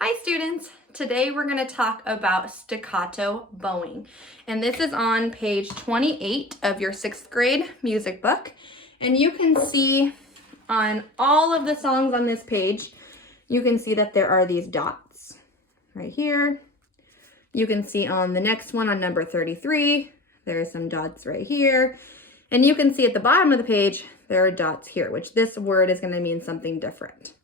Hi students! Today we're going to talk about staccato bowing, and this is on page 28 of your 6th grade music book. And you can see on all of the songs on this page, you can see that there are these dots right here. You can see on the next one on number 33, there are some dots right here. And you can see at the bottom of the page, there are dots here, which this word is going to mean something different.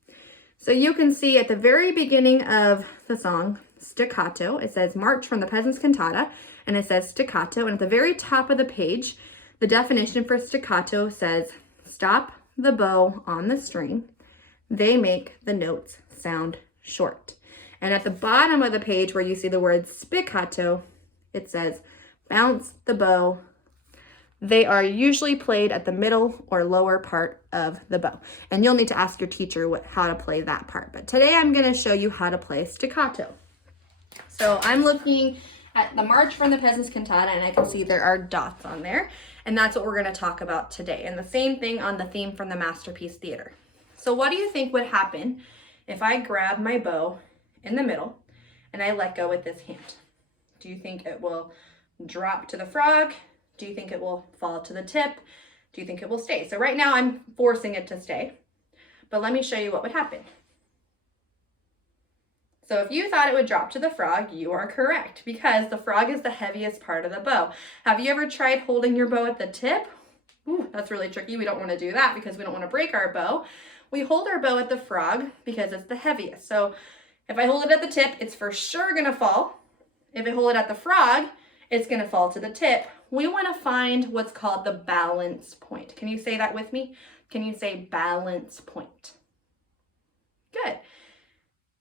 So you can see at the very beginning of the song, staccato, it says March from the Peasants' Cantata, and it says staccato. And at the very top of the page, the definition for staccato says, stop the bow on the string. They make the notes sound short. And at the bottom of the page where you see the word spiccato, it says, bounce the bow. They are usually played at the middle or lower part of the bow. And you'll need to ask your teacher how to play that part. But today I'm going to show you how to play staccato. So I'm looking at the March from the Peasants' Cantata, and I can see there are dots on there. And that's what we're going to talk about today. And the same thing on the theme from the Masterpiece Theater. So what do you think would happen if I grab my bow in the middle and I let go with this hand? Do you think it will drop to the frog? Do you think it will fall to the tip? Do you think it will stay? So right now I'm forcing it to stay, but let me show you what would happen. So if you thought it would drop to the frog, you are correct, because the frog is the heaviest part of the bow. Have you ever tried holding your bow at the tip? Ooh, that's really tricky. We don't want to do that because we don't want to break our bow. We hold our bow at the frog because it's the heaviest. So if I hold it at the tip, it's for sure going to fall. If I hold it at the frog, it's going to fall to the tip. We want to find what's called the balance point. Can you say that with me? Can you say balance point? Good.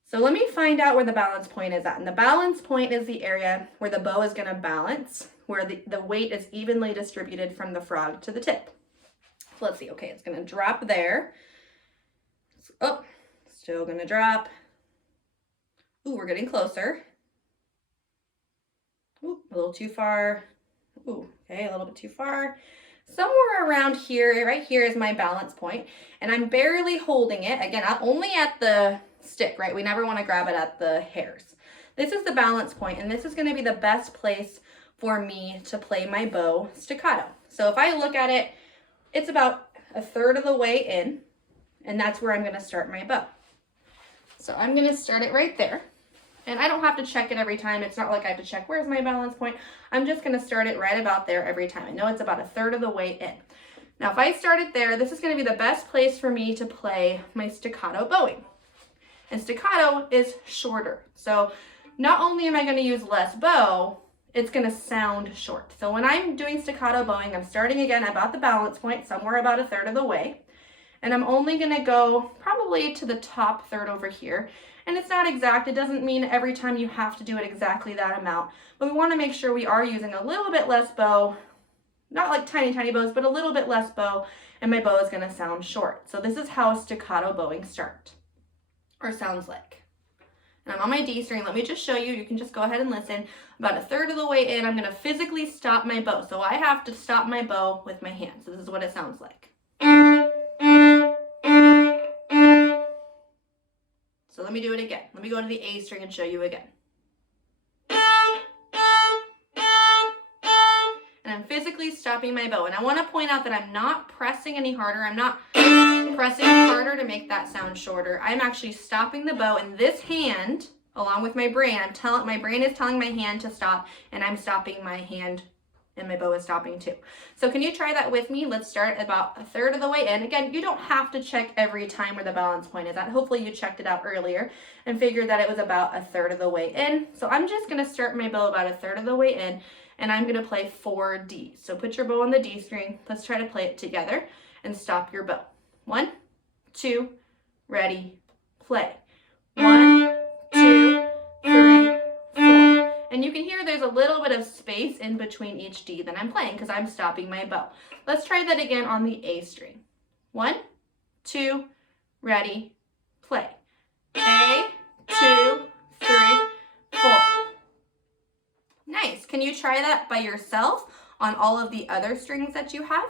So let me find out where the balance point is at. And the balance point is the area where the bow is going to balance, where the weight is evenly distributed from the frog to the tip. So let's see. Okay, it's going to drop there. Oh, still going to drop. Ooh, we're getting closer. Ooh, a little too far. Ooh, okay, a little bit too far. Somewhere around here, right here is my balance point, and I'm barely holding it. Again, only at the stick, right? We never want to grab it at the hairs. This is the balance point, and this is going to be the best place for me to play my bow staccato. So if I look at it, it's about a third of the way in, and that's where I'm going to start my bow. So I'm going to start it right there. And I don't have to check it every time. It's not like I have to check, where's my balance point? I'm just going to start it right about there every time. I know it's about a third of the way in. Now, if I start it there, this is going to be the best place for me to play my staccato bowing. And staccato is shorter. So not only am I going to use less bow, it's going to sound short. So when I'm doing staccato bowing, I'm starting again about the balance point, somewhere about a third of the way. And I'm only going to go probably to the top third over here. And it's not exact. It doesn't mean every time you have to do it exactly that amount. But we want to make sure we are using a little bit less bow, not like tiny, tiny bows, but a little bit less bow, and my bow is going to sound short. So this is how staccato bowing sounds like. And I'm on my D string. Let me just show you. You can just go ahead and listen. About a third of the way in, I'm going to physically stop my bow. So I have to stop my bow with my hand. So this is what it sounds like. So let me do it again. Let me go to the A string and show you again. And I'm physically stopping my bow. And I want to point out that I'm not pressing any harder. I'm not pressing harder to make that sound shorter. I'm actually stopping the bow, and this hand, along with my brain, my brain is telling my hand to stop, and I'm stopping my hand, and my bow is stopping too. So can you try that with me? Let's start about a third of the way in. Again, you don't have to check every time where the balance point is at. Hopefully you checked it out earlier and figured that it was about a third of the way in. So I'm just going to start my bow about a third of the way in, and I'm going to play 4 Ds. So put your bow on the D string. Let's try to play it together and stop your bow. 1, 2, ready, play. 1, 2, 3, 4. And you can hear there's a little bit of space in between each D that I'm playing because I'm stopping my bow. Let's try that again on the A string. 1, 2, ready, play. A, 2, 3, 4. Nice. Can you try that by yourself on all of the other strings that you have?